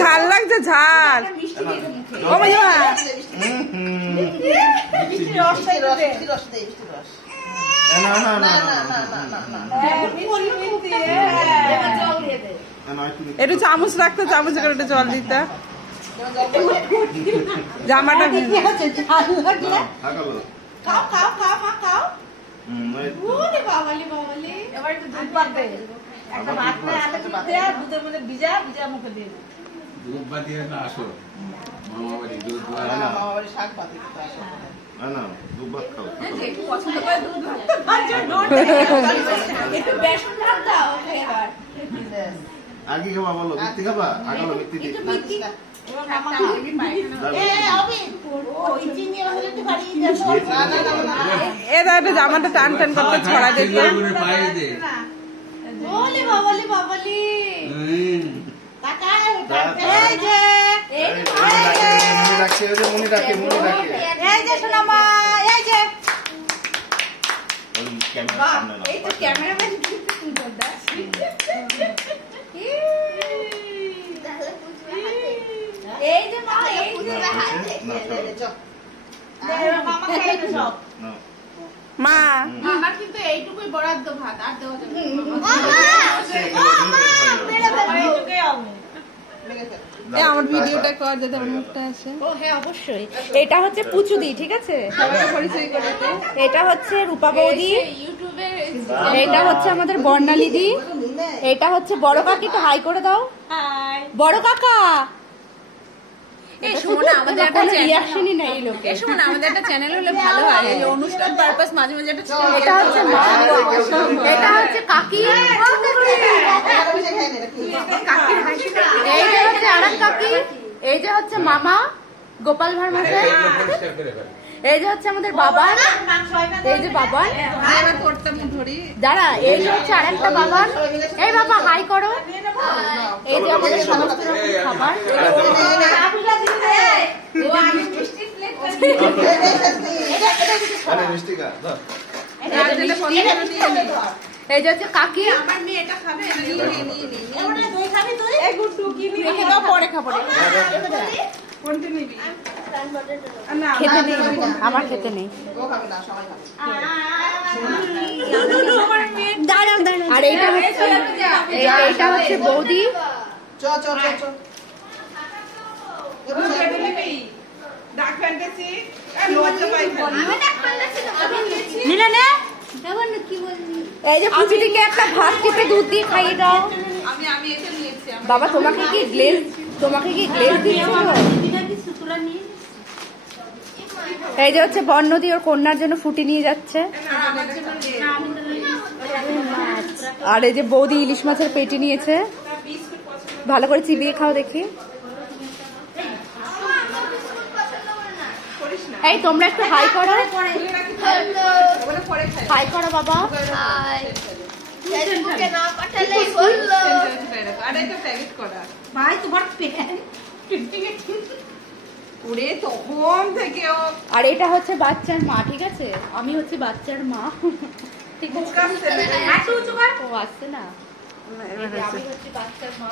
ঝাল লাগছে, ঝাল। ও মাইমা একটু চামচ রাখতো, চামচ করে একটু জল দিতে। জামাটা আগে খাবা বলো, মিথ্যে খাবা? আগে বলো মিথ্যে দিই। জামাটা টান টান করতে ছড়া দিতে। মা আমার কিন্তু এইটুকুই বরাদ্দ ভাত, আর দেওয়া যাবে আমার ভিডিওটা কর যাতে আমার মুখটা আসে। ও হ্যাঁ অবশ্যই। এটা হচ্ছে পুচুদি, ঠিক আছে? এটা হচ্ছে রূপা বৌদি, এটা হচ্ছে আমাদের বর্ণালীদি, এটা হচ্ছে বড় কাকি। তো হাই করে দাও। বড় কাকা। আমাদের একটা চ্যানেল হলে ভালো হয়, অনুষ্ঠান পারপাস মাঝে মাঝে একটা। এটা হচ্ছে মা, এটা হচ্ছে কাকি, এই যে হচ্ছে আরেক কাকি, এই যে হচ্ছে মামা গোপাল ভাঁড় মশাই, এই যে হচ্ছে আমাদের বাবা, এই যে বাবা দাঁড়া, এই যে হচ্ছে আরেকটা বাবা। এই বাবা হাই করো। এই যে আমাদের সমস্ত রকম খাবার। এই যে হচ্ছে কাকি। আমার মেয়ে এটা খাবে, পরে খাবো, খেতে নেই, আমার খেতে নেই। আর এইটা হচ্ছে বৌদি। এই যে পুচুদিকে একটা ভাত খেতে দুধ দিয়ে খাইয়ে দাও। বাবা তোমাকে কি গ্লেজ দিচ্ছিল? এই যে হচ্ছে বর্ণদি ওর কন্যার জন্য ফুটি নিয়ে যাচ্ছে। আর এই যে বৌদি ইলিশ মাছের পেটি নিয়েছে, ভালো করে চিবিয়ে খাও দেখি। এই তোমরা একটু হাই করো, হাই করো বাবা। আর এটা হচ্ছে বাচ্চার মা, ঠিক আছে? আমি হচ্ছে বাচ্চার মা, ঠিক আছে? ও আসছে না, আমি হচ্ছে বাচ্চার মা।